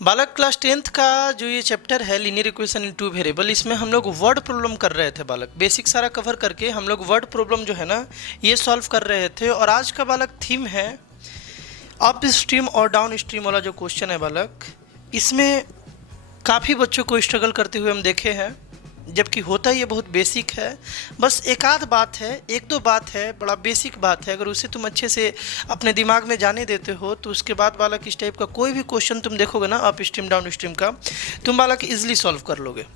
बालक class 10th का जो ये चैप्टर है linear equation in two variable, इसमें हम लोग वर्ड प्रॉब्लम कर रहे थे बालक। बेसिक सारा कवर करके हम लोग वर्ड प्रॉब्लम जो है ना ये सॉल्व कर रहे थे। और आज का बालक थीम है अप स्ट्रीम और डाउन स्ट्रीम वाला जो क्वेश्चन है बालक, इसमें काफ़ी बच्चों को स्ट्रगल करते हुए हम देखे हैं, जबकि होता ये बहुत बेसिक है। बस एक आध बात है, एक दो बात है, बड़ा बेसिक बात है। अगर उसे तुम अच्छे से अपने दिमाग में जाने देते हो तो उसके बाद बालक इस टाइप का कोई भी क्वेश्चन तुम देखोगे ना अप स्ट्रीम डाउन स्ट्रीम का, तुम बालक इजीली सॉल्व कर लोगे।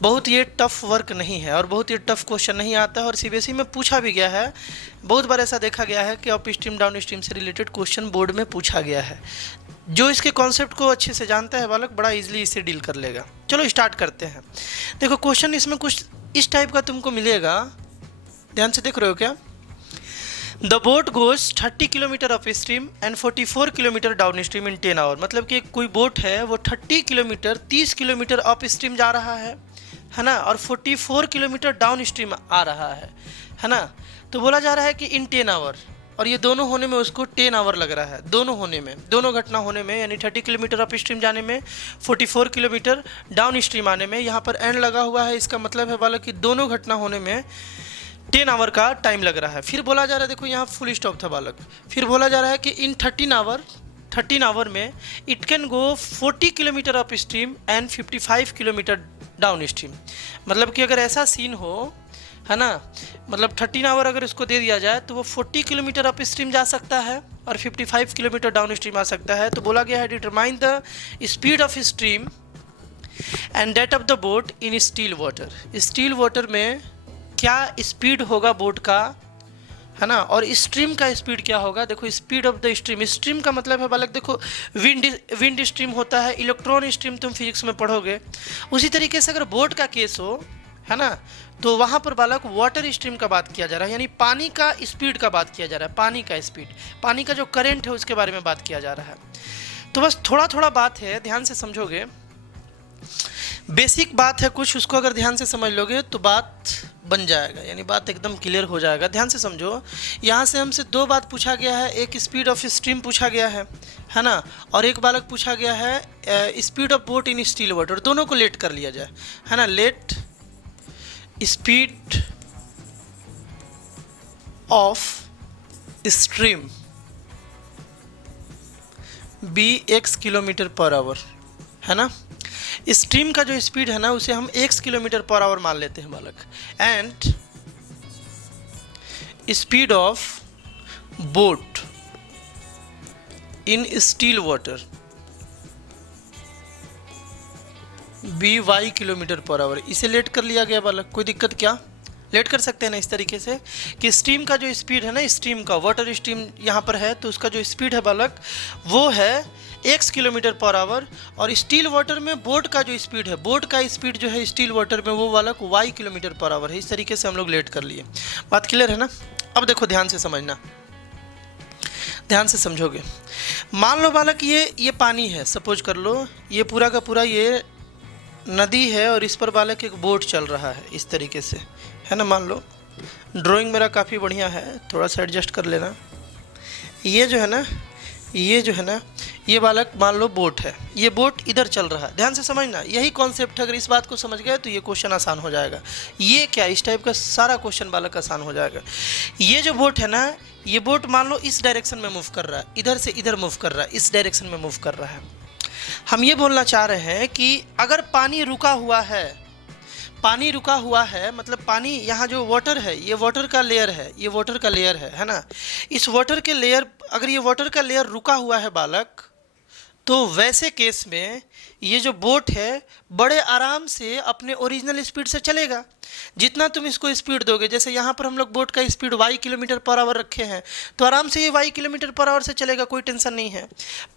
बहुत ये टफ वर्क नहीं है और बहुत ये टफ क्वेश्चन नहीं आता है। और सीबीएसई में पूछा भी गया है, बहुत बार ऐसा देखा गया है कि अप स्ट्रीम डाउन स्ट्रीम से रिलेटेड क्वेश्चन बोर्ड में पूछा गया है। जो इसके कॉन्सेप्ट को अच्छे से जानता है बालक बड़ा इजीली इसे डील कर लेगा। चलो स्टार्ट करते हैं। देखो क्वेश्चन इसमें कुछ इस टाइप का तुमको मिलेगा, ध्यान से देख रहे हो क्या। The boat goes 30 kilometre upstream and 44 kilometre downstream in 10 hour. मतलब कि कोई बोट है वो 30 किलोमीटर 30 किलोमीटर अप स्ट्रीम जा रहा है ना, और 44 किलोमीटर डाउन स्ट्रीम आ रहा है ना। तो बोला जा रहा है कि इन 10 आवर, और ये दोनों होने में उसको 10 आवर लग रहा है, दोनों होने में, दोनों घटना होने में, यानी 30 किलोमीटर अप स्ट्रीम जाने में, 44 किलोमीटर डाउन स्ट्रीम आने में। यहाँ पर एंड लगा हुआ है, इसका मतलब है बालक कि दोनों घटना होने में 10 आवर का टाइम लग रहा है। फिर बोला जा रहा है, देखो यहाँ फुल स्टॉप था बालक, फिर बोला जा रहा है कि इन 13 आवर में it can go 40 kilometre upstream and 55 kilometre down stream. मतलब कि अगर ऐसा सीन हो, है ना, मतलब 13 आवर अगर इसको दे दिया जाए तो वो 40 किलोमीटर अप स्ट्रीम जा सकता है और 55 किलोमीटर डाउन स्ट्रीम आ सकता है। तो बोला गया है determine the speed of stream and that of the boat in still water. Still water में क्या स्पीड होगा बोट का, है ना, और स्ट्रीम का स्पीड क्या होगा। देखो speed of the stream, stream का मतलब है बालक, देखो विंड स्ट्रीम होता है, इलेक्ट्रॉन स्ट्रीम तुम फिजिक्स में पढ़ोगे। उसी तरीके से अगर बोट का केस हो, है ना, तो वहाँ पर बालक वाटर स्ट्रीम का बात किया जा रहा है, यानी पानी का स्पीड का बात किया जा रहा है, पानी का स्पीड, पानी का जो करंट है उसके बारे में बात किया जा रहा है। तो बस थोड़ा थोड़ा बात है, ध्यान से समझोगे, बेसिक बात है कुछ, उसको अगर ध्यान से समझ लोगे तो बात बन जाएगा, यानी बात एकदम क्लियर हो जाएगा। ध्यान से समझो, यहाँ से हमसे दो बात पूछा गया है, एक स्पीड ऑफ स्ट्रीम पूछा गया है ना, और एक बालक पूछा गया है speed of boat in still water. दोनों को लेट कर लिया जाए, है ना। Let speed of stream be x kilometre per hour, है ना। स्ट्रीम का जो स्पीड है ना उसे हम x किलोमीटर पर आवर मान लेते हैं बालक। And speed of boat in still water be y kilometre per hour. इसे लेट कर लिया गया बालक, कोई दिक्कत क्या, लेट कर सकते हैं ना इस तरीके से कि स्ट्रीम का जो स्पीड है ना, स्ट्रीम का वाटर स्ट्रीम यहाँ पर है तो उसका जो स्पीड है बालक वो है x किलोमीटर पर आवर, और स्टील वाटर में बोट का जो स्पीड है, बोट का स्पीड जो है स्टील वाटर में वो बालक y किलोमीटर पर आवर है। इस तरीके से हम लोग लेट कर लिए। बात क्लियर है ना। अब देखो ध्यान से समझना, ध्यान से समझोगे। मान लो बालक ये पानी है, सपोज कर लो ये पूरा का पूरा ये नदी है और इस पर बालक एक बोट चल रहा है इस तरीके से, है ना। मान लो ड्राइंग मेरा काफ़ी बढ़िया है, थोड़ा सा एडजस्ट कर लेना। ये जो है ना, ये जो है ना, ये बालक मान लो बोट है, ये बोट इधर चल रहा है। ध्यान से समझना, यही कॉन्सेप्ट है, अगर इस बात को समझ गए तो ये क्वेश्चन आसान हो जाएगा। ये क्या, इस टाइप का सारा क्वेश्चन बालक आसान हो जाएगा। ये जो बोट है ना, ये बोट मान लो इस डायरेक्शन में मूव कर रहा है, इधर से इधर मूव कर रहा है, इस डायरेक्शन में मूव कर रहा है। हम ये बोलना चाह रहे हैं कि अगर पानी रुका हुआ है, पानी रुका हुआ है मतलब पानी, यहाँ जो वाटर है ये वाटर का लेयर है, ये वाटर का लेयर है ना। इस वाटर के लेयर, अगर ये वाटर का लेयर रुका हुआ है बालक, तो वैसे केस में ये जो बोट है बड़े आराम से अपने ओरिजिनल स्पीड से चलेगा। जितना तुम इसको स्पीड दोगे, जैसे यहाँ पर हम लोग बोट का speed y kilometre per our रखे हैं, तो आराम से ये y किलोमीटर पर आवर से चलेगा, कोई टेंशन नहीं है।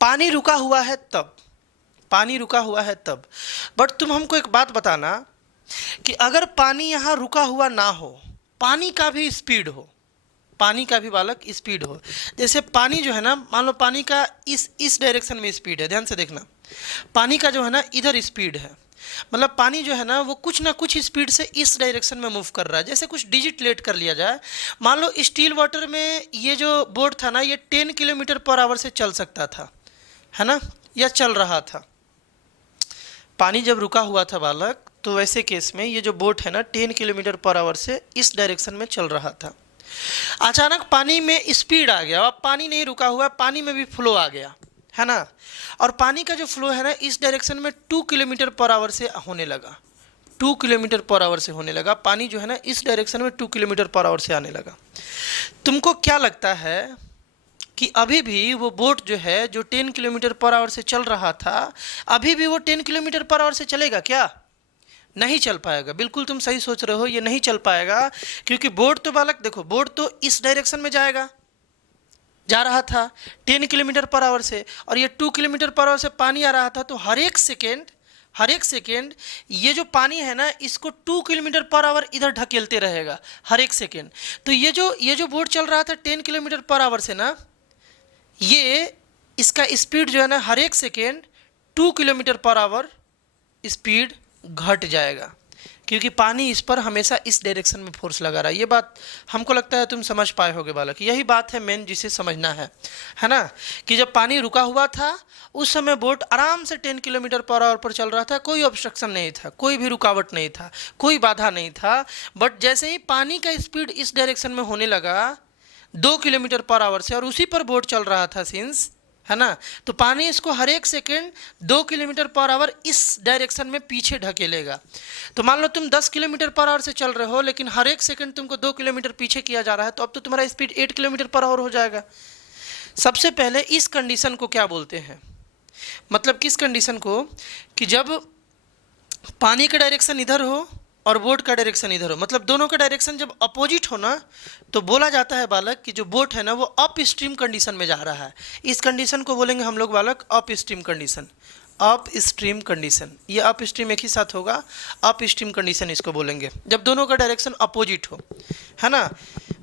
पानी रुका हुआ है तब, पानी रुका हुआ है तब। बट तुम हमको एक बात बताना कि अगर पानी यहाँ रुका हुआ ना हो, पानी का भी स्पीड हो, पानी का भी बालक स्पीड हो। जैसे पानी जो है ना, मान लो पानी का इस डायरेक्शन में स्पीड है, ध्यान से देखना, पानी का जो है ना इधर स्पीड है, मतलब पानी जो है ना वो कुछ ना कुछ स्पीड से इस डायरेक्शन में मूव कर रहा है। जैसे कुछ डिजिट लेट कर लिया जाए, मान लो स्टील वाटर में ये जो बोट था ना ये 10 किलोमीटर पर आवर से चल सकता था, है ना, या चल रहा था, पानी जब रुका हुआ था बालक, तो वैसे केस में ये जो बोट है ना 10 किलोमीटर पर आवर से इस डायरेक्शन में चल रहा था। अचानक पानी में स्पीड आ गया, अब पानी नहीं रुका हुआ, पानी में भी फ्लो आ गया, है ना। और पानी का जो फ्लो है ना इस डायरेक्शन में 2 किलोमीटर पर आवर से होने लगा, 2 किलोमीटर पर आवर से होने लगा। पानी जो है ना इस डायरेक्शन में 2 किलोमीटर पर आवर से आने लगा। तुमको क्या लगता है कि अभी भी वो बोट जो है जो 10 किलोमीटर पर आवर से चल रहा था, अभी भी वो 10 किलोमीटर पर आवर से चलेगा क्या? नहीं चल पाएगा। बिल्कुल तुम सही सोच रहे हो, ये नहीं चल पाएगा, क्योंकि बोट तो बालक देखो, बोट तो इस डायरेक्शन में जा रहा था 10 किलोमीटर पर आवर से, और ये 2 किलोमीटर पर आवर से पानी आ रहा था। तो हर एक सेकेंड ये जो पानी है ना इसको 2 किलोमीटर पर आवर इधर ढकेलते रहेगा हर एक सेकेंड। तो ये जो बोट चल रहा था 10 किलोमीटर पर आवर से ना, ये इसका स्पीड जो है ना हर एक second 2 kilometre per our speed घट जाएगा, क्योंकि पानी इस पर हमेशा इस डायरेक्शन में फोर्स लगा रहा है। ये बात हमको लगता है तुम समझ पाए होगे बालक। यही बात है मेन जिसे समझना है ना, कि जब पानी रुका हुआ था उस समय बोट आराम से 10 किलोमीटर पर आवर पर चल रहा था, कोई ऑब्स्ट्रक्शन नहीं था, कोई भी रुकावट नहीं था, कोई बाधा नहीं था। बट जैसे ही पानी का स्पीड इस डायरेक्शन में होने लगा 2 किलोमीटर पर आवर से, और उसी पर बोट चल रहा था सिंस, है ना, तो पानी इसको हर एक सेकेंड 2 किलोमीटर पर आवर इस डायरेक्शन में पीछे ढकेलेगा। तो मान लो तुम 10 किलोमीटर पर आवर से चल रहे हो, लेकिन हर एक सेकेंड तुमको 2 किलोमीटर पीछे किया जा रहा है, तो अब तो तुम्हारा स्पीड 8 किलोमीटर पर आवर हो जाएगा। सबसे पहले इस कंडीशन को क्या बोलते हैं, मतलब किस कंडीशन को, कि जब पानी का डायरेक्शन इधर हो और बोट का डायरेक्शन इधर हो, मतलब दोनों का डायरेक्शन जब अपोजिट हो ना, तो बोला जाता है बालक कि जो बोट है ना वो अप स्ट्रीम कंडीशन में जा रहा है। इस कंडीशन को बोलेंगे हम लोग बालक up stream condition, up stream condition. ये अप स्ट्रीम एक ही साथ होगा, अप स्ट्रीम कंडीशन इसको बोलेंगे, जब दोनों का डायरेक्शन अपोजिट हो, है ना,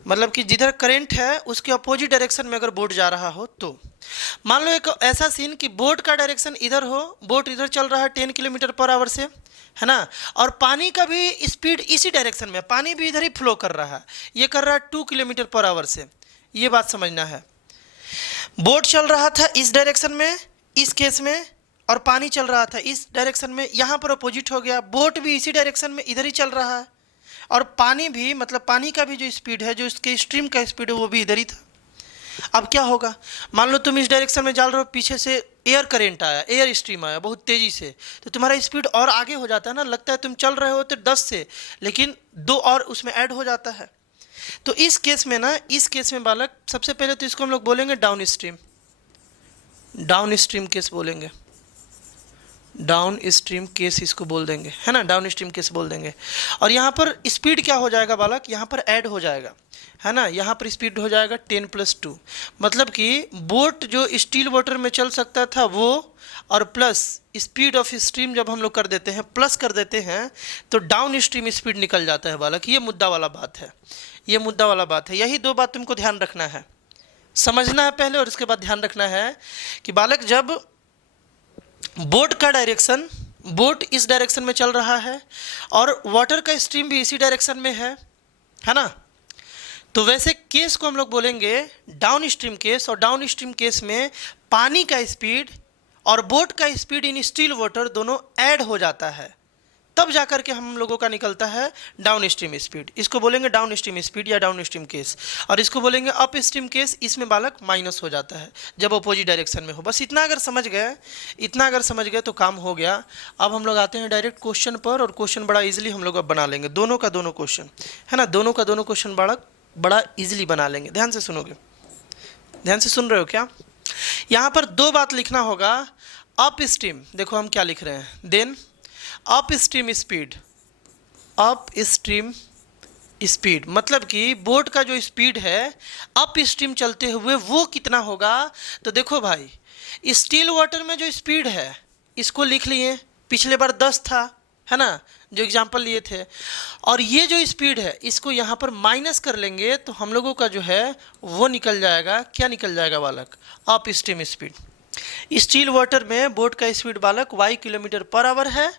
मतलब कि जिधर करंट है उसके अपोजिट डायरेक्शन में अगर बोट जा रहा हो। तो मान लो एक ऐसा सीन कि बोट का डायरेक्शन इधर हो, बोट इधर चल रहा है 10 किलोमीटर पर आवर से, है ना, और पानी का भी स्पीड इसी डायरेक्शन में, पानी भी इधर ही फ्लो कर रहा है, ये कर रहा है 2 किलोमीटर पर आवर से। ये बात समझना है, बोट चल रहा था इस डायरेक्शन में इस केस में, और पानी चल रहा था इस डायरेक्शन में, यहाँ पर अपोजिट हो गया, बोट भी इसी डायरेक्शन में इधर ही चल रहा है, और पानी भी, मतलब पानी का भी जो स्पीड है, जो इसके स्ट्रीम का स्पीड है वो भी इधर ही था। अब क्या होगा, मान लो तुम इस डायरेक्शन में चल रहे हो, पीछे से एयर करेंट आया, एयर स्ट्रीम आया बहुत तेज़ी से, तो तुम्हारा स्पीड और आगे हो जाता है ना, लगता है तुम चल रहे हो तो 10 से, लेकिन 2 और उसमें ऐड हो जाता है। तो इस केस में ना, इस केस में बालक सबसे पहले तो इसको हम लोग बोलेंगे डाउन स्ट्रीम केस बोलेंगे, डाउन स्ट्रीम केस इसको बोल देंगे, है ना, डाउन स्ट्रीम केस बोल देंगे। और यहाँ पर स्पीड क्या हो जाएगा बालक, यहाँ पर ऐड हो जाएगा, है ना, यहाँ पर स्पीड हो जाएगा 10+2, मतलब कि बोट जो स्टील वाटर में चल सकता था वो, और प्लस स्पीड ऑफ स्ट्रीम जब हम लोग कर देते हैं, प्लस कर देते हैं, तो डाउन स्ट्रीम स्पीड निकल जाता है बालक। ये मुद्दा वाला बात है, ये मुद्दा वाला बात है। यही 2 बात तुमको ध्यान रखना है, समझना है पहले, और उसके बाद ध्यान रखना है कि बालक जब बोट का डायरेक्शन, बोट इस डायरेक्शन में चल रहा है और वाटर का स्ट्रीम भी इसी डायरेक्शन में है ना, तो वैसे केस को हम लोग बोलेंगे डाउन स्ट्रीम केस। और डाउन स्ट्रीम केस में पानी का स्पीड और बोट का स्पीड इन स्टील वाटर दोनों ऐड हो जाता है, तब जाकर के हम लोगों का निकलता है डाउन स्ट्रीम स्पीड। इसको बोलेंगे डाउन स्ट्रीम स्पीड या डाउन स्ट्रीम केस, और इसको बोलेंगे अप स्ट्रीम केस। इसमें बालक माइनस हो जाता है जब अपोजिट डायरेक्शन में हो। बस इतना अगर समझ गए तो काम हो गया। अब हम लोग आते हैं डायरेक्ट क्वेश्चन पर, और क्वेश्चन बड़ा इजीली हम लोग अब बना लेंगे, दोनों का दोनों क्वेश्चन, है ना, दोनों का दोनों क्वेश्चन बड़ा इजीली बना लेंगे। ध्यान से सुनोगे, ध्यान से सुन रहे हो क्या? यहाँ पर 2 बात लिखना होगा। अप स्ट्रीम, देखो हम क्या लिख रहे हैं, then upstream speed, upstream speed, मतलब कि बोट का जो स्पीड है अप स्ट्रीम चलते हुए वो कितना होगा। तो देखो भाई, स्टील वाटर में जो स्पीड है इसको लिख लिए, पिछले बार 10 था, है ना, जो एग्जाम्पल लिए थे, और ये जो स्पीड है इसको यहाँ पर माइनस कर लेंगे, तो हम लोगों का जो है वो निकल जाएगा, क्या निकल जाएगा बालक, up stream speed. Steel water में बोट का स्पीड बालक y किलोमीटर पर आवर है,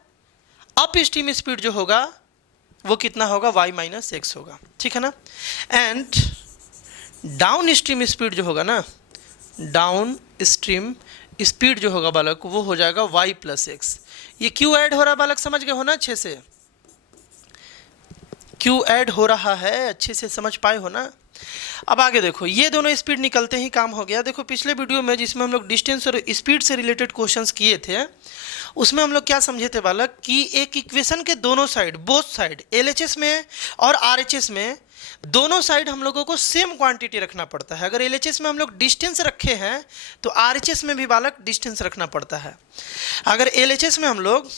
अप स्ट्रीम स्पीड जो होगा वो कितना होगा, y-x होगा, ठीक है ना। एंड डाउन स्ट्रीम स्पीड जो होगा ना, डाउन स्ट्रीम स्पीड जो होगा बालक वो हो जाएगा y प्लस एक्स। ये क्यों ऐड हो रहा है बालक, समझ गए हो ना अच्छे से, क्यों ऐड हो रहा है अच्छे से समझ पाए हो ना। अब आगे देखो, ये दोनों स्पीड निकलते ही काम हो गया। देखो पिछले वीडियो में जिसमें हम लोग डिस्टेंस और स्पीड से रिलेटेड क्वेश्चंस किए थे, उसमें हम लोग क्या समझे थे बालक कि एक इक्वेशन के दोनों साइड, बोथ साइड, एलएचएस में और आरएचएस में दोनों साइड हम लोगों को सेम क्वांटिटी रखना पड़ता है। अगर एलएचएस में हम लोग डिस्टेंस रखे हैं तो आरएचएस में भी बालक डिस्टेंस रखना पड़ता है। अगर एलएचएस में हम लोग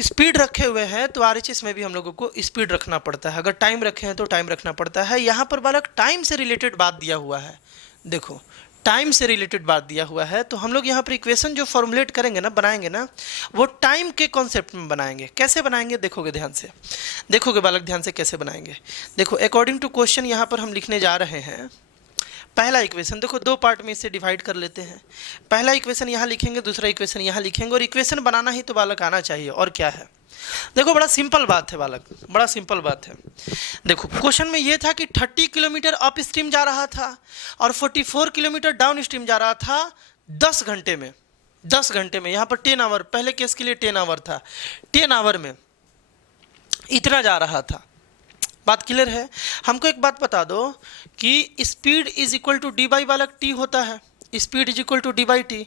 स्पीड रखे हुए हैं तो आरएचएस में भी हम लोगों को स्पीड रखना पड़ता है। अगर टाइम रखे हैं तो टाइम रखना पड़ता है। यहाँ पर बालक टाइम से रिलेटेड बात दिया हुआ है, देखो टाइम से रिलेटेड बात दिया हुआ है, तो हम लोग यहाँ पर इक्वेशन जो फॉर्मुलेट करेंगे ना, बनाएंगे ना, वो टाइम के कॉन्सेप्ट में बनाएंगे। कैसे बनाएंगे देखोगे ध्यान से, देखोगे बालक ध्यान से कैसे बनाएंगे। देखो अकॉर्डिंग टू क्वेश्चन यहाँ पर हम लिखने जा रहे हैं पहला इक्वेशन। देखो दो पार्ट में इसे डिवाइड कर लेते हैं। पहला इक्वेशन यहाँ लिखेंगे, दूसरा इक्वेशन यहाँ लिखेंगे, और इक्वेशन बनाना ही तो बालक आना चाहिए, और क्या है। देखो बड़ा सिंपल बात है बालक, बड़ा सिंपल बात है। देखो क्वेश्चन में ये था कि 30 किलोमीटर अप स्ट्रीम जा रहा था और 44 किलोमीटर डाउन स्ट्रीम जा रहा था 10 घंटे में। 10 घंटे में, यहाँ पर 10 आवर, पहले केस के लिए 10 आवर था, 10 आवर में इतना जा रहा था। बात क्लियर है। हमको एक बात बता दो कि speed is equal to d by बालक टी होता है, speed is equal to d by t.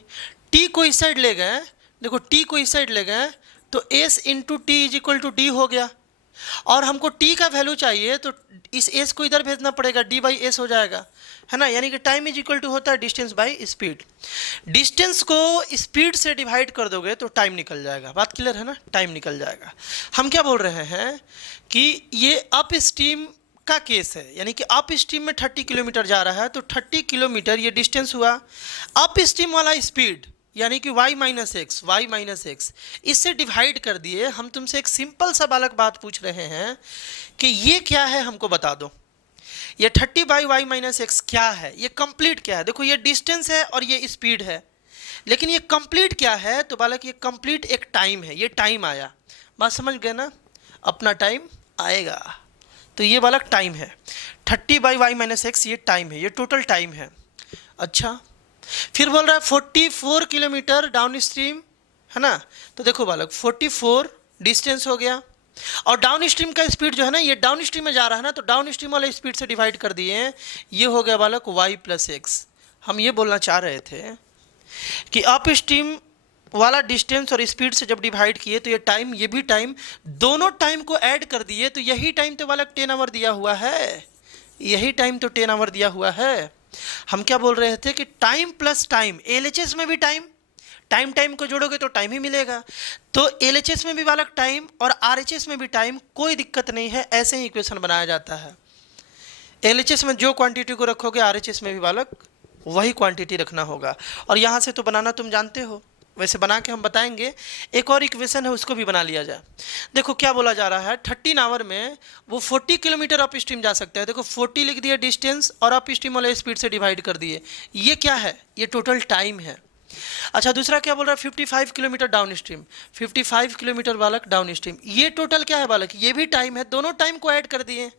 T को इस साइड ले गए, देखो टी को इस साइड ले गए तो s into t is equal to d हो गया, और हमको टी का वैल्यू चाहिए तो इस एस को इधर भेजना पड़ेगा, डी बाई एस हो जाएगा, है ना। यानी कि टाइम इज इक्वल टू होता है डिस्टेंस बाई स्पीड। डिस्टेंस को स्पीड से डिवाइड कर दोगे तो टाइम निकल जाएगा। बात क्लियर है ना, टाइम निकल जाएगा। हम क्या बोल रहे हैं कि ये अप स्ट्रीम का केस है, यानी कि अप स्ट्रीम में 30 किलोमीटर जा रहा है, तो 30 किलोमीटर ये डिस्टेंस हुआ। अप स्ट्रीम वाला स्पीड यानी कि y माइनस एक्स, इससे डिवाइड कर दिए। हम तुमसे एक सिंपल सा बालक बात पूछ रहे हैं कि ये क्या है, हमको बता दो। ये 30 बाई वाई माइनस एक्स क्या है, ये कंप्लीट क्या है। देखो ये डिस्टेंस है और ये स्पीड है, लेकिन ये कंप्लीट क्या है, तो बालक ये कंप्लीट एक टाइम है। ये टाइम आया, बात समझ गए ना, अपना टाइम आएगा, तो ये बालक टाइम है। 30 बाई वाई माइनस एक्स ये टाइम है, ये टोटल टाइम है। अच्छा फिर बोल रहा है 44 किलोमीटर डाउन स्ट्रीम, है ना। तो देखो बालक 44 डिस्टेंस हो गया, और डाउन स्ट्रीम का स्पीड जो है ना, ये डाउन स्ट्रीम में जा रहा है ना, तो डाउन स्ट्रीम वाले स्पीड से डिवाइड कर दिए, ये हो गया बालक y प्लस एक्स। हम ये बोलना चाह रहे थे कि अप स्ट्रीम वाला डिस्टेंस और स्पीड से जब डिवाइड किए तो ये टाइम, ये भी टाइम, दोनों टाइम को ऐड कर दिए, तो यही टाइम तो बालक 10 आवर दिया हुआ है, यही टाइम तो 10 आवर दिया हुआ है। हम क्या बोल रहे थे कि टाइम प्लस टाइम, एलएचएस में भी टाइम, टाइम टाइम को जोड़ोगे तो टाइम ही मिलेगा, तो एलएचएस में भी बालक टाइम और आरएचएस में भी टाइम, कोई दिक्कत नहीं है, ऐसे ही इक्वेशन बनाया जाता है। एलएचएस में जो क्वांटिटी को रखोगे आरएचएस में भी बालक वही क्वांटिटी रखना होगा। और यहाँ से तो बनाना तुम जानते हो, वैसे बना के हम बताएंगे। एक और इक्वेशन है, उसको भी बना लिया जाए। देखो क्या बोला जा रहा है, 13 आवर में वो 40 किलोमीटर अप स्ट्रीम जा सकता है। देखो 40 लिख दिया डिस्टेंस और अप स्ट्रीम वाले स्पीड से डिवाइड कर दिए, ये क्या है, ये टोटल टाइम है। अच्छा दूसरा क्या बोल रहा है, 55 किलोमीटर डाउन स्ट्रीम, 55 किलोमीटर बालक डाउन स्ट्रीम, ये टोटल क्या है बालक, ये भी टाइम है, दोनों टाइम को ऐड कर दिए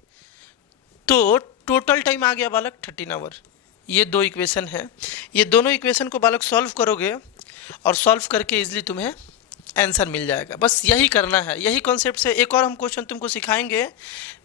तो टोटल टाइम आ गया बालक 13 आवर। ये दो इक्वेशन है, ये दोनों इक्वेशन को बालक सॉल्व करोगे और सॉल्व करके इजीली तुम्हें आंसर मिल जाएगा। बस यही करना है, यही कॉन्सेप्ट से एक और हम क्वेश्चन तुमको सिखाएंगे,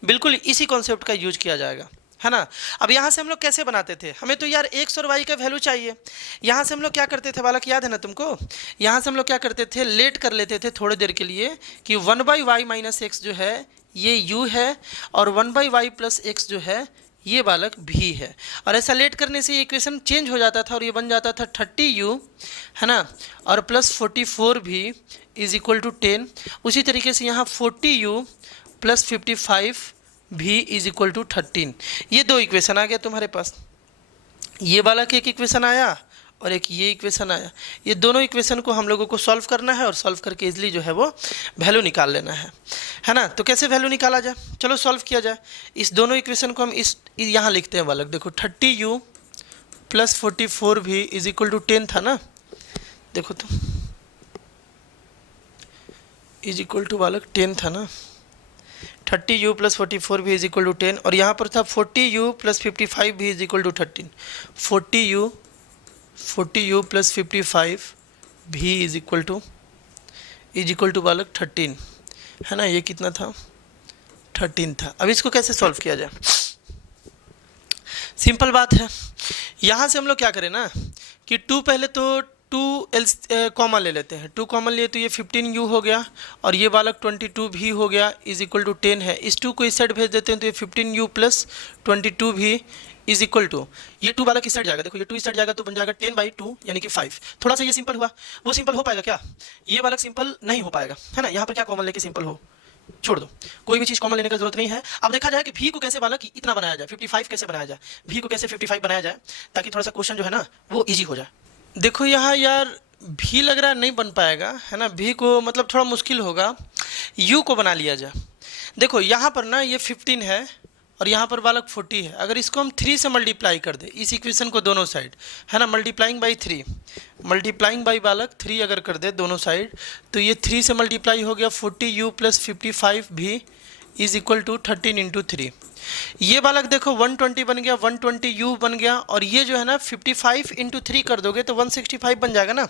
बिल्कुल इसी कॉन्सेप्ट का यूज किया जाएगा, है ना। अब यहाँ से हम लोग कैसे बनाते थे, हमें तो यार एक्स और वाई का वैल्यू चाहिए। यहाँ से हम लोग क्या करते थे बालक, याद है ना तुमको, यहाँ से हम लोग क्या करते थे, लेट कर लेते थे थोड़ी देर के लिए कि 1 बाई वाई माइनस एक्स जो है ये u है, और 1 बाई वाई प्लस एक्स जो है ये बालक भी है। और ऐसा लेट करने से ये इक्वेशन चेंज हो जाता था और ये बन जाता था 30u, है ना, और प्लस 44 भी इज इक्वल टू 10। उसी तरीके से यहाँ 40u प्लस 55 भी इज इक्वल टू 13। ये दो इक्वेशन आ गया तुम्हारे पास, ये बालक एक इक्वेशन आया और एक ये इक्वेशन आया। ये दोनों इक्वेशन को हम लोगों को सॉल्व करना है और सॉल्व करके इजली जो है वो वैल्यू निकाल लेना है ना। तो कैसे वैल्यू निकाला जाए, चलो सॉल्व किया जाए। इस दोनों इक्वेशन को हम इस यहाँ लिखते हैं बालक, देखो 30u प्लस 44 भी इज इक्वल टू 10 था ना, देखो तो इज इक्वल टू बालक 10 था ना, 30u प्लस 44 भी इज इक्वल टू 10, और यहाँ पर था 40u प्लस 55 भी is equal to 13। 40u 40u plus 55 भी इज इक्वल टू बालक 13, है ना। ये कितना था? 13 था। अब इसको कैसे सॉल्व किया जाए? सिंपल बात है, यहाँ से हम लोग क्या करें ना कि 2 पहले तो 2 एल कॉमन ले लेते हैं। 2 कॉमन लिए तो ये 15u हो गया और ये बालक 22 भी हो गया, इज इक्वल टू 10 है। इस 2 को इस साइड भेज देते हैं तो ये 15u प्लस 22 भी इज इक्वल टू, ये 2 वाला किस साइड जाएगा? देखो ये 2 इस साइड जाएगा तो बन जाएगा 10/2 यानी कि 5। थोड़ा सा ये सिंपल हुआ, वो सिंपल हो पाएगा क्या? ये वाला सिंपल नहीं हो पाएगा, है ना। यहाँ पर क्या कॉमन लेके सिंपल हो, छोड़ दो, कोई भी चीज़ कॉमन लेने की जरूरत नहीं है। अब देखा जाए कि भी को कैसे बालक इतना बनाया जाए, 55 कैसे बनाया जाए, भी को कैसे 55 बनाया जाए ताकि थोड़ा सा क्वेश्चन जो है ना वो ईजी हो जाए। देखो यहाँ यार भी लग रहा है नहीं बन पाएगा, है ना। भी को मतलब थोड़ा मुश्किल होगा, यू को बना लिया जाए। देखो यहाँ पर ना ये 15 है और यहाँ पर बालक 40 है। अगर इसको हम 3 से मल्टीप्लाई कर दे इस इक्वेशन को दोनों साइड, है ना, मल्टीप्लाइंग बाई 3, मल्टीप्लाइंग बाई बालक 3 अगर कर दे दोनों साइड तो ये 3 से मल्टीप्लाई हो गया 40u प्लस 55 भी इज इक्वल टू 13 इंटू 3। ये बालक देखो 120 बन गया, 120u बन गया और ये जो है ना 55 इंटू 3 कर दोगे तो 165 बन जाएगा ना।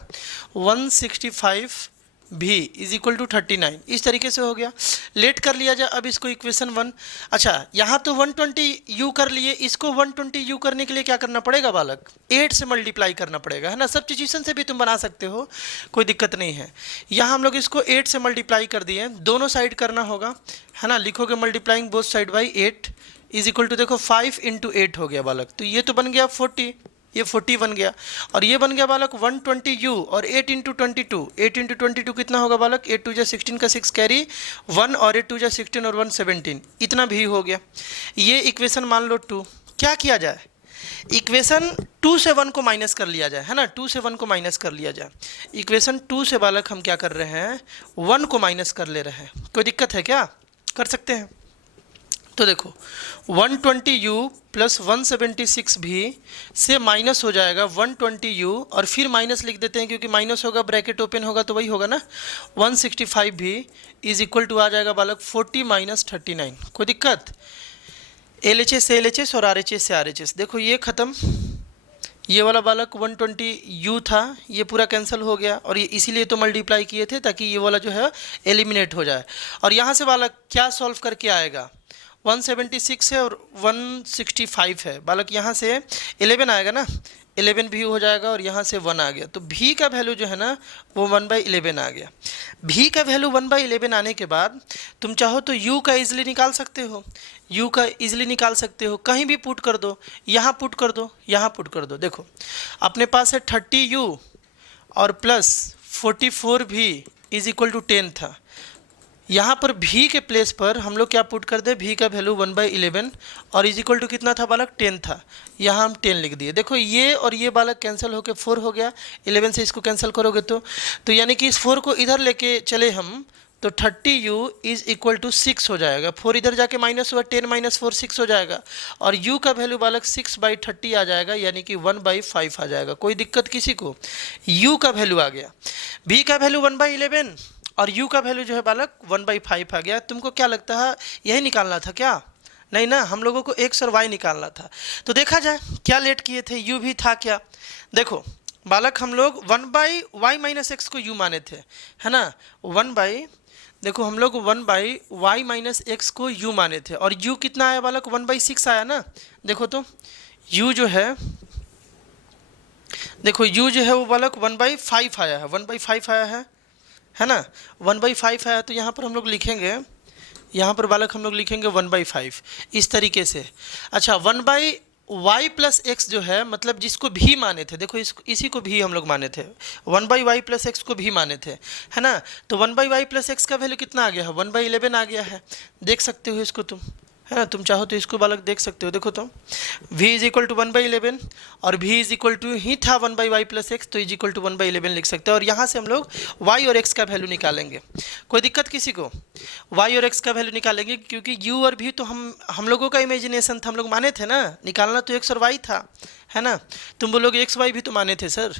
165 भी इज इक्वल टू 39, इस तरीके से हो गया। लेट कर लिया जाए अब इसको इक्वेशन 1। अच्छा यहाँ तो 120u कर लिए, इसको 120u करने के लिए क्या करना पड़ेगा बालक? 8 से मल्टीप्लाई करना पड़ेगा, है ना। सब्स्टिट्यूशन से भी तुम बना सकते हो, कोई दिक्कत नहीं है। यहाँ हम लोग इसको 8 से मल्टीप्लाई कर दिए, दोनों साइड करना होगा, है ना। लिखोगे multiplying both side by 8 is equal to, देखो 5 इंटू 8 हो गया बालक, तो ये तो बन गया 40, ये 40 बन गया और ये बन गया बालक 120u और 8 इंटू 22, 8 इंटू 22 कितना होगा बालक? 8 2 जा 16 का 6 कैरी 1 और 8 2 जा 16 और 1 17, इतना भी हो गया। ये इक्वेशन मान लो 2। क्या किया जाए? इक्वेशन 2 से 1 को माइनस कर लिया जाए, है ना। 2 से 1 को माइनस कर लिया जाए। इक्वेशन 2 से बालक हम क्या कर रहे हैं? 1 को माइनस कर ले रहे हैं। कोई दिक्कत है क्या? कर सकते हैं। तो देखो 120u प्लस 176 भी से माइनस हो जाएगा 120u और फिर माइनस लिख देते हैं क्योंकि माइनस होगा ब्रैकेट ओपन होगा तो वही होगा ना। 165 भी इज इक्वल टू आ जाएगा बालक 40 माइनस 39। कोई दिक्कत? LHS से LHS और RHS से RHS, देखो ये ख़त्म। ये वाला बालक 120u था, ये पूरा कैंसिल हो गया और ये इसीलिए तो मल्टीप्लाई किए थे ताकि ये वाला जो है एलिमिनेट हो जाए। और यहाँ से बालक क्या सॉल्व करके आएगा? 176 है और 165 है बालक, यहाँ से 11 आएगा ना, 11 भी हो जाएगा और यहाँ से 1 आ गया, तो भी का वैल्यू जो है ना वो 1/11 आ गया। भी का वैल्यू 1/11 आने के बाद तुम चाहो तो u का इजीली निकाल सकते हो, u का इजीली निकाल सकते हो, कहीं भी पुट कर दो, यहाँ पुट कर दो, यहाँ पुट कर दो। देखो अपने पास है 30u और प्लस 44 भी इज इक्वल टू 10 था। यहाँ पर भी के प्लेस पर हम लोग क्या पुट कर दे? भी का वैल्यू 1/11 और इज इक्वल टू कितना था बालक? 10 था। यहाँ हम 10 लिख दिए। देखो ये और ये बालक कैंसिल होकर 4 हो गया, 11 से इसको कैंसिल करोगे तो यानी कि इस 4 को इधर लेके चले हम तो 30u इज इक्वल टू 6 हो जाएगा। 4 इधर जाके माइनस हुआ, 10 माइनस 4 6 हो जाएगा और u का वैल्यू बालक 6/30 आ जाएगा यानी कि 1/5 आ जाएगा। कोई दिक्कत किसी को? u का वैल्यू आ गया, v का वैल्यू 1/11 और u का वैल्यू जो है बालक 1/5 आ गया। तुमको क्या लगता है यही निकालना था क्या? नहीं ना, हम लोगों को x और y निकालना था। तो देखा जाए क्या लेट किए थे, u भी था क्या? देखो बालक हम लोग 1/y माइनस एक्स को u माने थे, है ना। देखो हम लोग 1/y माइनस एक्स को u माने थे और u कितना आया बालक? 1/6 आया ना। देखो तो u जो है, देखो u जो है वो बालक 1/5 आया है, 1/5 आया है ना, 1/5 आया। तो यहाँ पर हम लोग लिखेंगे, यहाँ पर बालक हम लोग लिखेंगे 1/5 इस तरीके से। अच्छा 1/y प्लस एक्स जो है मतलब जिसको भी माने थे, देखो इसी को भी हम लोग माने थे, 1/y प्लस एक्स को भी माने थे, है ना। तो 1/y प्लस एक्स का वैल्यू कितना आ गया है? 1/11 आ गया है। देख सकते हो इसको तुम, है ना। तुम चाहो तो इसको बालक देख सकते हो। देखो तो v इज इक्वल टू 1/11 और v इज इक्वल टू ही था 1/y प्लस एक्स, तो इज इक्वल टू 1/11 लिख सकते हैं। और यहाँ से हम लोग y और x का वैल्यू निकालेंगे। कोई दिक्कत किसी को? y और x का वैल्यू निकालेंगे क्योंकि u और v तो हम लोगों का इमेजिनेशन था, हम लोग माने थे ना, निकालना तो x और y था, है ना। तुम बोलोगे एक्स वाई भी तो माने थे सर।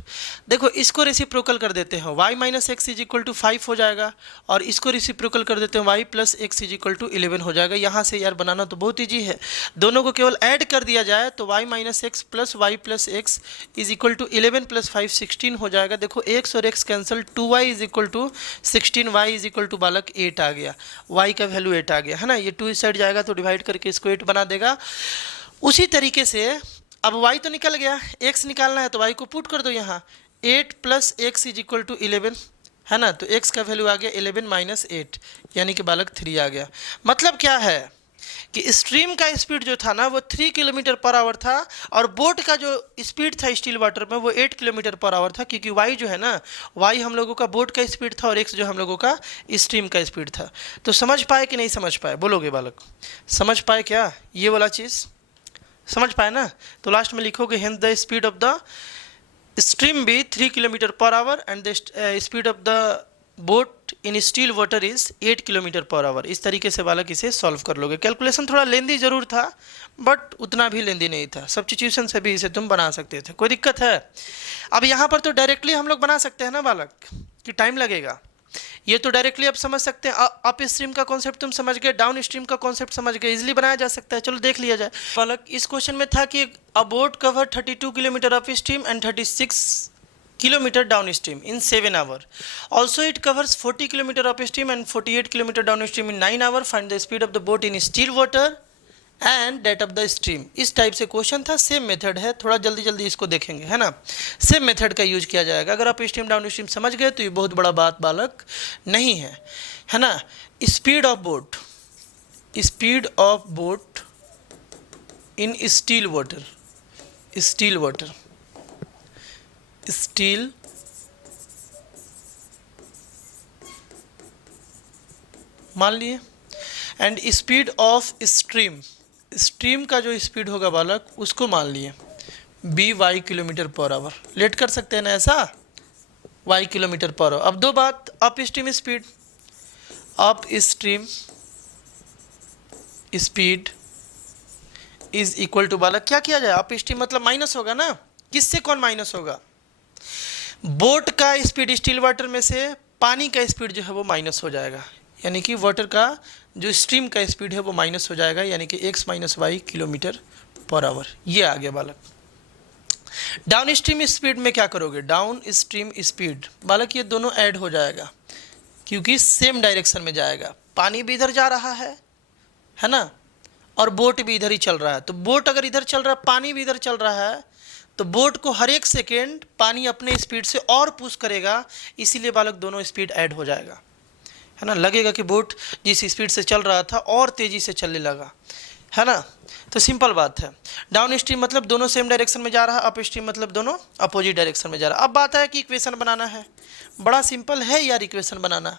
देखो इसको रेसिप्रोकल कर देते हैं, y minus x is equal to 5 हो जाएगा, और इसको रेसिप्रोकल कर देते हैं y plus x is equal to 11 हो जाएगा। यहाँ से यार बनाना तो बहुत ईजी है, दोनों को केवल ऐड कर दिया जाए तो y minus x plus y plus x is equal to 11 plus 5 16 हो जाएगा। देखो x और x cancel, 2y is equal to 16, y is equal to बालक 8 आ गया, y का वैल्यू 8 आ गया, है ना। ये 2 इस साइड जाएगा तो डिवाइड करके इसको 8 बना देगा। उसी तरीके से अब y तो निकल गया, x निकालना है तो y को पुट कर दो यहाँ, 8 plus x is equal to 11, है ना। तो x का वैल्यू आ गया 11 माइनस 8, यानी कि बालक 3 आ गया। मतलब क्या है कि स्ट्रीम का स्पीड जो था ना वो 3 किलोमीटर पर आवर था, और बोट का जो स्पीड था स्टील वाटर में वो 8 किलोमीटर पर आवर था, क्योंकि y जो है ना, y हम लोगों का बोट का स्पीड था और x जो हम लोगों का स्ट्रीम का स्पीड था। तो समझ पाए कि नहीं समझ पाए, बोलोगे बालक, समझ पाए क्या ये वाला चीज़, समझ पाए ना। तो लास्ट में लिखोगे hence the speed of the stream be 3 kilometre per hour and the speed of the boat in still water is 8 kilometre per hour. इस तरीके से बालक इसे सॉल्व कर लोगे। कैलकुलेशन थोड़ा लेंदी जरूर था, बट उतना भी लेंदी नहीं था, सब्स्टिट्यूशन से भी इसे तुम बना सकते थे, कोई दिक्कत है। अब यहाँ पर तो डायरेक्टली हम लोग बना सकते हैं ना बालक, कि टाइम लगेगा। ये तो डायरेक्टली आप समझ सकते हैं, अप स्ट्रीम का कॉन्सेप्ट तुम समझ गए, डाउन स्ट्रीम का कॉन्सेप्ट समझ गए, इजीली बनाया जा सकता है। चलो देख लिया जाए बालक। इस क्वेश्चन में था कि अ boat cover 32 kilometre upstream and 36 kilometer downstream in 7 hours. Also it covers 40 kilometer upstream and 48 kilometer downstream in 9 hours. Find the speed of the boat in still water and that of the stream. इस type से question था, same method है, थोड़ा जल्दी जल्दी इसको देखेंगे, है ना। सेम मेथड का यूज किया जाएगा। अगर आप स्ट्रीम डाउन स्ट्रीम समझ गए तो ये बहुत बड़ा बात बालक नहीं है, है ना। Speed of boat, speed of boat in still water, still water, still मान लिए, and speed of stream, stream का जो स्पीड होगा बालक उसको मान लिए be y kilometre per hour. Let कर सकते हैं ना ऐसा, वाई किलोमीटर पर आवर। अब दो बात, upstream speed, upstream speed is equal to बालक क्या किया जाए, अप स्ट्रीम मतलब माइनस होगा ना, किससे कौन माइनस होगा, बोट का स्पीड स्टील वाटर में से पानी का स्पीड जो है वो माइनस हो जाएगा, यानी कि वाटर का जो स्ट्रीम का स्पीड है वो माइनस हो जाएगा, यानी कि x minus y kilometre per hour. ये आ गया बालक। डाउन स्ट्रीम स्पीड में क्या करोगे, डाउन स्ट्रीम स्पीड बालक ये दोनों ऐड हो जाएगा, क्योंकि सेम डायरेक्शन में जाएगा। पानी भी इधर जा रहा है ना, और बोट भी इधर ही चल रहा है। तो बोट अगर इधर चल रहा है, पानी भी इधर चल रहा है, तो बोट को हर एक सेकेंड पानी अपने स्पीड से और पुश करेगा, इसीलिए बालक दोनों स्पीड ऐड हो जाएगा, है ना। लगेगा कि बोट जिस स्पीड से चल रहा था और तेज़ी से चलने लगा, है ना। तो सिंपल बात है, डाउन स्ट्रीम मतलब दोनों सेम डायरेक्शन में जा रहा है, अप स्ट्रीम मतलब दोनों अपोजिट डायरेक्शन में जा रहा है। अब बात है कि इक्वेशन बनाना है, बड़ा सिंपल है यार, इक्वेशन बनाना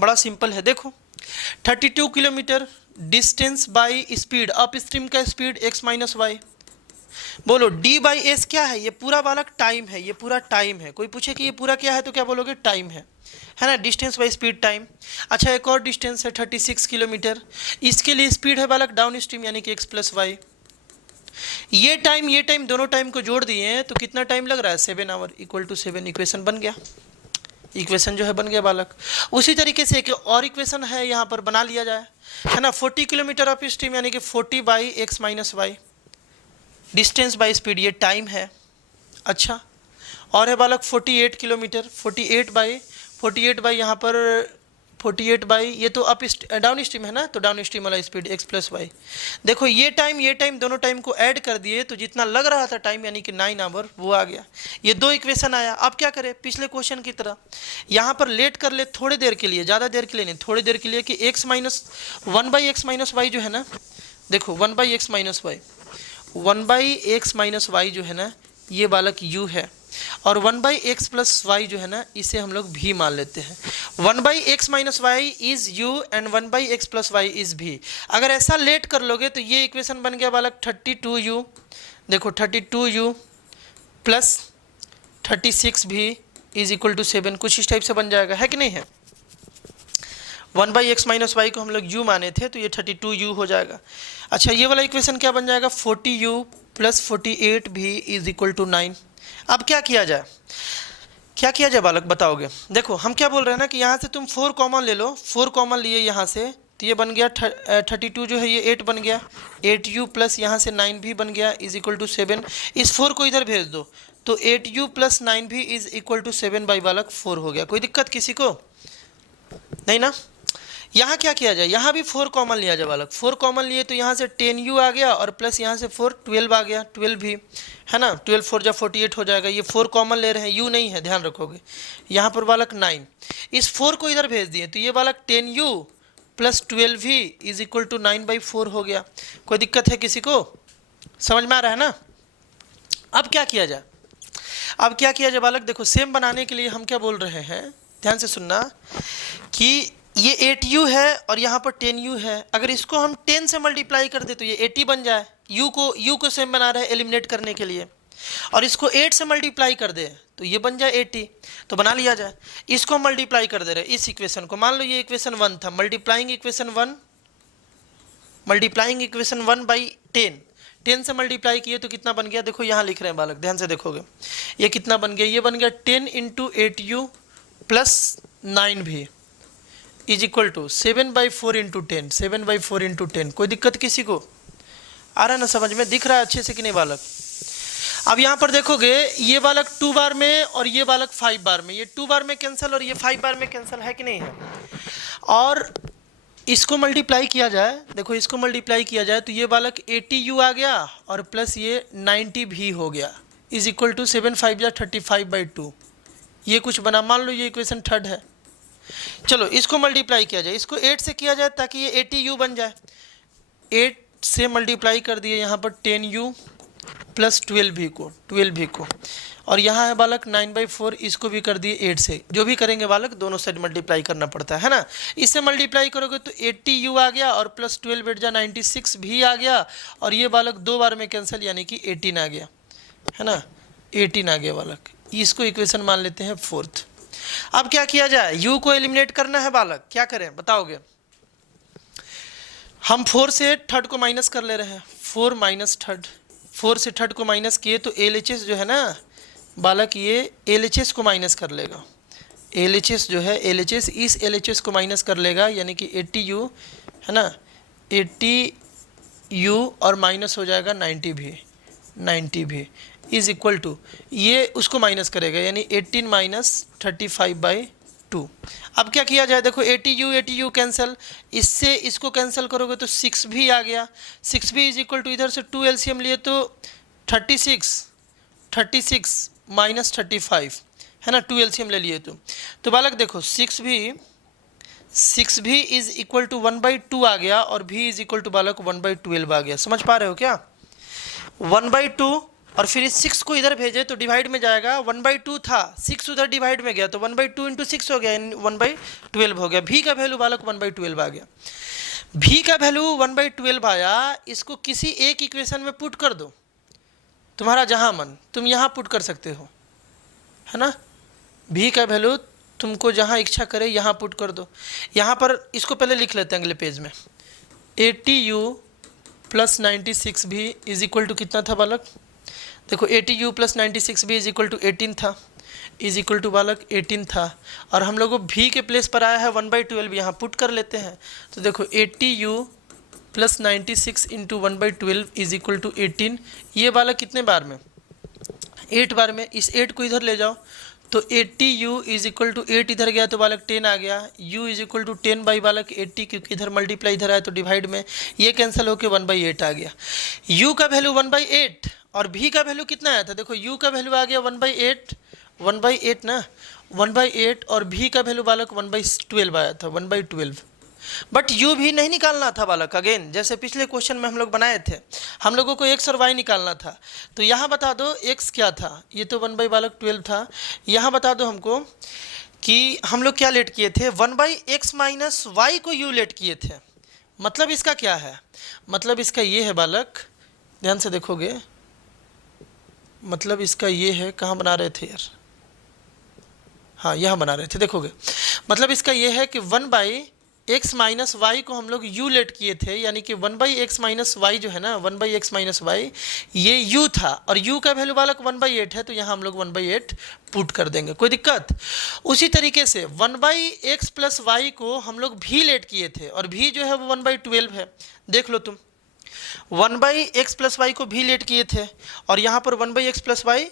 बड़ा सिंपल है। देखो 32 kilometre distance by speed, up stream का स्पीड x माइनस वाई, बोलो d बाई एस क्या है, ये पूरा बालक टाइम है, ये पूरा टाइम है। कोई पूछे कि ये पूरा क्या है तो क्या बोलोगे, टाइम है ना, डिस्टेंस बाई स्पीड टाइम। अच्छा एक और डिस्टेंस है 36 किलोमीटर, इसके लिए स्पीड है बालक डाउन स्ट्रीम, यानी कि x प्लस वाई। ये टाइम दोनों टाइम को जोड़ दिए हैं तो कितना टाइम लग रहा है, 7 आवर इक्वल टू 7। इक्वेशन बन गया, इक्वेशन जो है बन गया बालक। उसी तरीके से एक और इक्वेशन है यहाँ पर बना लिया जाए, है ना। 40 किलोमीटर अप स्ट्रीम यानी कि 40 by x minus y, distance by speed ये टाइम है। अच्छा और है बालक 48 किलोमीटर, 48 बाई यहाँ पर 48 बाई, ये तो अप डाउन स्ट्रीम है ना, तो डाउन स्ट्रीम वाला स्पीड x प्लस वाई। देखो ये टाइम दोनों टाइम को ऐड कर दिए तो जितना लग रहा था टाइम यानी कि 9 आवर वो आ गया। ये दो इक्वेशन आया। अब क्या करें, पिछले क्वेश्चन की तरह यहाँ पर लेट कर ले थोड़ी देर के लिए, ज़्यादा देर के लिए नहीं, थोड़ी देर के लिए, कि x minus 1 by x minus y जो है ना, देखो 1 by x minus y, 1 by x minus y जो है ना ये बालक u है, और 1 बाई एक्स प्लस वाई जो है ना इसे हम लोग भी मान लेते हैं। 1 by x minus y is u and 1 by x plus y is भी। अगर ऐसा लेट कर लोगे तो ये इक्वेशन बन गया बालक 32u, देखो 32u प्लस 36 भी इज इक्वल टू 7, कुछ इस टाइप से बन जाएगा, है कि नहीं है। 1/x-y को हम लोग u माने थे, तो ये 32u हो जाएगा। अच्छा, ये वाला इक्वेशन क्या बन जाएगा, 40u प्लस 48 भी इज इक्वल टू 9। अब क्या किया जाए, क्या किया जाए बालक, बताओगे? देखो हम क्या बोल रहे हैं ना कि यहाँ से तुम 4 कॉमन ले लो, 4 कॉमन लिए यहाँ से, तो ये बन गया 32 जो है ये 8 बन गया, 8u प्लस यहाँ से 9 भी बन गया इज इक्वल टू 7। इस 4 को इधर भेज दो, तो 8u प्लस 9 भी इज इक्वल टू 7 बाई बालक 4 हो गया। कोई दिक्कत किसी को नहीं ना? यहाँ क्या किया जाए, यहाँ भी 4 कॉमन लिया जाए बालक, 4 कॉमन लिए तो यहाँ से 10u आ गया और प्लस यहाँ से 4 12 आ गया, 12 भी है ना, 12 4 जा 48 हो जाएगा। ये 4 कॉमन ले रहे हैं, u नहीं है, ध्यान रखोगे। यहाँ पर बालक 9, इस 4 को इधर भेज दिए, तो ये बालक 10u plus 12v is equal to 9/4 हो गया। कोई दिक्कत है किसी को? समझ में आ रहा है ना? अब क्या किया जाए, अब क्या किया जाए बालक, देखो सेम बनाने के लिए हम क्या बोल रहे हैं, ध्यान से सुनना, कि ये 8u है और यहाँ पर 10u है। अगर इसको हम 10 से मल्टीप्लाई कर दे तो ये 80 बन जाए, u को सेम बना रहे हैं एलिमिनेट करने के लिए, और इसको 8 से मल्टीप्लाई कर दे तो ये बन जाए 80, तो बना लिया जाए। इसको मल्टीप्लाई कर दे रहे इस इक्वेशन को, मान लो ये इक्वेशन 1 था, मल्टीप्लाइंग इक्वेशन 1 बाई 10 से मल्टीप्लाई किए तो कितना बन गया, देखो यहाँ लिख रहे हैं बालक, ध्यान से देखोगे, ये कितना बन गया, ये बन गया 10 इंटू 8u प्लस 9 भी is equal to 7/4 into 10, 7/4 into 10। कोई दिक्कत किसी को आ रहा है ना, समझ में दिख रहा है अच्छे से कि नहीं बालक? अब यहाँ पर देखोगे ये बालक 2 बार में और ये बालक 5 बार में, ये 2 बार में कैंसिल और ये 5 बार में कैंसिल है कि नहीं है? और इसको मल्टीप्लाई किया जाए, देखो इसको मल्टीप्लाई किया जाए तो ये बालक 80u आ गया और प्लस ये 90 भी हो गया इज इक्वल टू 7 5 या 35/2। ये कुछ बना, मान लो ये इक्वेशन 3 है। चलो इसको मल्टीप्लाई किया जाए, इसको 8 से किया जाए ताकि ये 80u बन जाए। 8 से मल्टीप्लाई कर दिए यहाँ पर 10u प्लस 12v को, और यहाँ है बालक 9/4, इसको भी कर दिए 8 से। जो भी करेंगे बालक दोनों साइड मल्टीप्लाई करना पड़ता है ना। इससे मल्टीप्लाई करोगे तो 80u आ गया और प्लस 12 8 जा 96 भी आ गया, और ये बालक 2 बार में कैंसिल यानी कि 18 आ गया, है ना, 18 आ गया बालक। इसको इक्वेशन मान लेते हैं 4th। अब क्या किया जाए, u को एलिमिनेट करना है बालक, क्या करें बताओगे? हम 4 से 3rd को माइनस कर ले रहे हैं, 4 माइनस 3rd, 4 से 3rd को माइनस किए तो LHS जो है ना बालक, ये LHS को माइनस कर लेगा। LHS जो है, LHS इस LHS को माइनस कर लेगा, यानी कि 80u है ना, 80u और माइनस हो जाएगा 90 भी इज इक्वल टू, ये उसको माइनस करेगा यानी 18 माइनस 35/2। अब क्या किया जाए, देखो 80u कैंसिल, इससे इसको कैंसिल करोगे तो 6 भी आ गया, 6 भी इज इक्वल टू, इधर से 2 LCM लिए तो 36 माइनस 35 है ना, 2 LCM ले लिए तो बालक देखो 6 भी इज इक्वल टू 1/2 आ गया, और भी इज इक्वल टू बालक 1/12 आ गया। समझ पा रहे हो क्या? 1/2 और फिर इस 6 को इधर भेजे तो डिवाइड में जाएगा, 1/2 था, 6 उधर डिवाइड में गया तो 1/2 इंटू 6 हो गया, 1/12 हो गया। भी का वैल्यू बालक 1/12 आ गया, भी का वैल्यू 1/12 आया। इसको किसी एक इक्वेशन में पुट कर दो, तुम्हारा जहां मन, तुम यहाँ पुट कर सकते हो, है ना। भी का वैल्यू तुमको जहाँ इच्छा करे यहाँ पुट कर दो। यहाँ पर इसको पहले लिख लेते हैं अगले पेज में, 80u प्लस 96 भी इज इक्वल टू कितना था बालक, देखो 80u प्लस 96 भी इज इक्वल टू 18 था, इज इक्वल टू बालक 18 था, और हम लोगों भी के प्लेस पर आया है 1/12, यहाँ पुट कर लेते हैं। तो देखो 80u plus 96 into 1/12 is equal to 18, ये बालक कितने बार में, 8 बार में। इस 8 को इधर ले जाओ तो 80u इज इक्वल टू 8 इधर गया तो बालक 10 आ गया, u is equal to 10 by बालक 80, क्योंकि इधर मल्टीप्लाई इधर आया तो डिवाइड में, ये कैंसिल होकर 1/8 आ गया। u का वैल्यू 1/8 और v का वैल्यू कितना आया था, देखो u का वैल्यू आ गया 1/8 ना, 1/8, और v का वैल्यू बालक 1/12 आया था, 1/12। बट u भी नहीं निकालना था बालक, अगेन जैसे पिछले क्वेश्चन में हम लोग बनाए थे, हम लोगों को x और y निकालना था। तो यहाँ बता दो x क्या था, ये तो 1/12 था। यहाँ बता दो हमको कि हम लोग क्या लेट किए थे, 1/x माइनस वाई को u लेट किए थे। मतलब इसका क्या है, मतलब इसका ये है बालक, ध्यान से देखोगे, मतलब इसका ये है, कहाँ बना रहे थे यार, हाँ यहाँ बना रहे थे, देखोगे मतलब इसका ये है कि 1/x x माइनस वाई को हम लोग u लेट किए थे, यानी कि 1/x माइनस वाई जो है ना, 1/x माइनस वाई ये u था, और u का वैल्यू बालक 1/8 है, तो यहाँ हम लोग 1/8 पुट कर देंगे, कोई दिक्कत। उसी तरीके से 1/x प्लस वाई को हम लोग v लेट किए थे, और v जो है वो 1/12 है, देख लो तुम। 1/x प्लस वाई को v लेट किए थे, और यहाँ पर 1/x प्लस वाई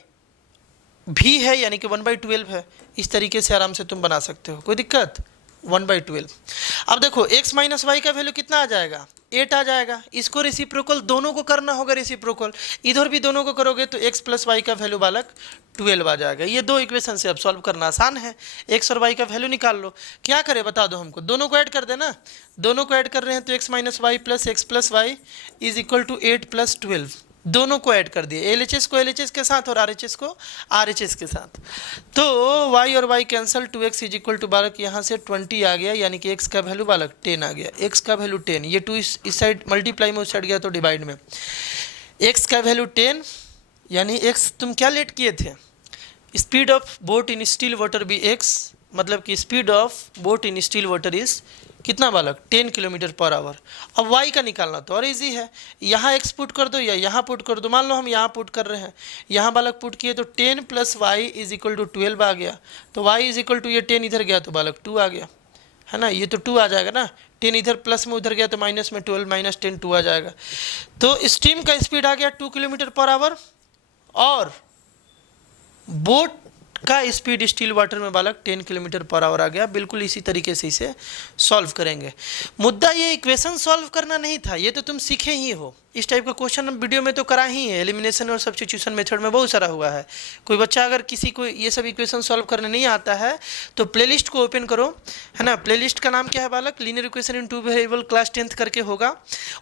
भी है, यानी कि 1/12 है। इस तरीके से आराम से तुम बना सकते हो, कोई दिक्कत। 1/12। अब देखो x माइनस वाई का वैल्यू कितना आ जाएगा, 8 आ जाएगा। इसको रेसिप्रोकल दोनों को करना होगा, रेसिप्रोकल इधर भी दोनों को करोगे तो x प्लस वाई का वैल्यू बालक 12 आ जाएगा। ये दो इक्वेशन से अब सॉल्व करना आसान है, x और y का वैल्यू निकाल लो। क्या करें बता दो हमको, दोनों को ऐड कर देना। दोनों को ऐड कर रहे हैं तो x minus y plus x plus y is equal to 8 plus 12। दोनों को ऐड कर दिए, LHS को LHS के साथ और RHS को RHS के साथ। तो y और y cancel, 2x is equal to बालक यहाँ से 20 आ गया, यानी कि x का वैल्यू बालक 10 आ गया। x का वैल्यू 10, ये 2 इस साइड मल्टीप्लाई में उस साइड गया तो डिवाइड में। x का वैल्यू 10, यानी x तुम क्या लेट किए थे, speed of boat in still water भी x, मतलब कि speed of boat in still water is कितना बालक 10 किलोमीटर पर आवर। अब y का निकालना तो और इजी है, यहाँ x पुट कर दो या यहाँ पुट कर दो। मान लो हम यहाँ पुट कर रहे हैं, यहाँ बालक पुट किए तो 10 plus y is equal to 12 आ गया। तो y इज इक्वल टू ये 10 इधर गया तो बालक 2 आ गया, है ना, ये तो 2 आ जाएगा ना। 10 इधर प्लस में उधर गया तो माइनस में 12 माइनस 10 2 आ जाएगा। तो स्टीम का स्पीड आ गया 2 किलोमीटर पर आवर, और बोट का स्पीड स्टील वाटर में बालक 10 किलोमीटर पर आवर आ गया। बिल्कुल इसी तरीके से इसे सॉल्व करेंगे। मुद्दा ये इक्वेशन सॉल्व करना नहीं था, ये तो तुम सीखे ही हो। इस टाइप का क्वेश्चन वीडियो में तो करा ही है, एलिमिनेशन और सब्स्टिट्यूशन मेथड में बहुत सारा हुआ है। कोई बच्चा अगर किसी को ये सब इक्वेशन सॉल्व करने नहीं आता है तो प्लेलिस्ट को ओपन करो, है ना। प्लेलिस्ट का नाम क्या है बालक, linear equation in 2 variable class 10th करके होगा,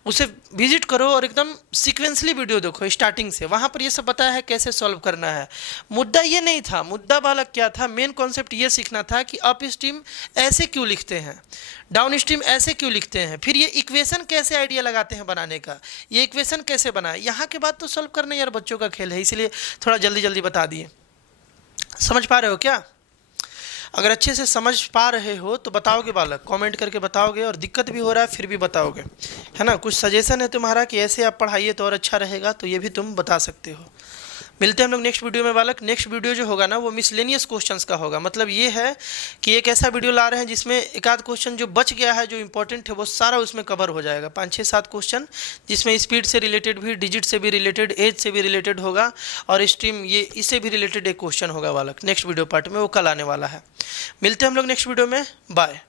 उसे विजिट करो और एकदम सीक्वेंसली वीडियो देखो स्टार्टिंग से। वहाँ पर ये सब बताया है कैसे सॉल्व करना है। मुद्दा ये नहीं था, मुद्दा बालक क्या था, मेन कॉन्सेप्ट ये सीखना था कि अप स्ट्रीम ऐसे क्यों लिखते हैं, डाउन स्ट्रीम ऐसे क्यों लिखते हैं, फिर ये इक्वेशन कैसे आइडिया लगाते हैं बनाने का, ये इक्वेशन कैसे बनाए। यहाँ के बाद तो सॉल्व करना यार बच्चों का खेल है, इसलिए थोड़ा जल्दी जल्दी बता दिए। समझ पा रहे हो क्या? अगर अच्छे से समझ पा रहे हो तो बताओगे बालक, कमेंट करके बताओगे, और दिक्कत भी हो रहा है फिर भी बताओगे, है ना। कुछ सजेशन है तुम्हारा कि ऐसे आप पढ़ाइए तो और अच्छा रहेगा, तो ये भी तुम बता सकते हो। मिलते हैं हम लोग नेक्स्ट वीडियो में बालक। नेक्स्ट वीडियो जो होगा ना वो मिसलेनियस क्वेश्चंस का होगा। मतलब ये है कि एक ऐसा वीडियो ला रहे हैं जिसमें एक आध क्वेश्चन जो बच गया है, जो इंपॉर्टेंट है, वो सारा उसमें कवर हो जाएगा। 5-6-7 क्वेश्चन जिसमें स्पीड से रिलेटेड भी, डिजिट से भी रिलेटेड, एज से भी रिलेटेड होगा, और स्ट्रीम ये इससे भी रिलेटेड एक क्वेश्चन होगा बालक। नेक्स्ट वीडियो पार्ट में वो कल आने वाला है। मिलते हैं हम लोग नेक्स्ट वीडियो में, बाय।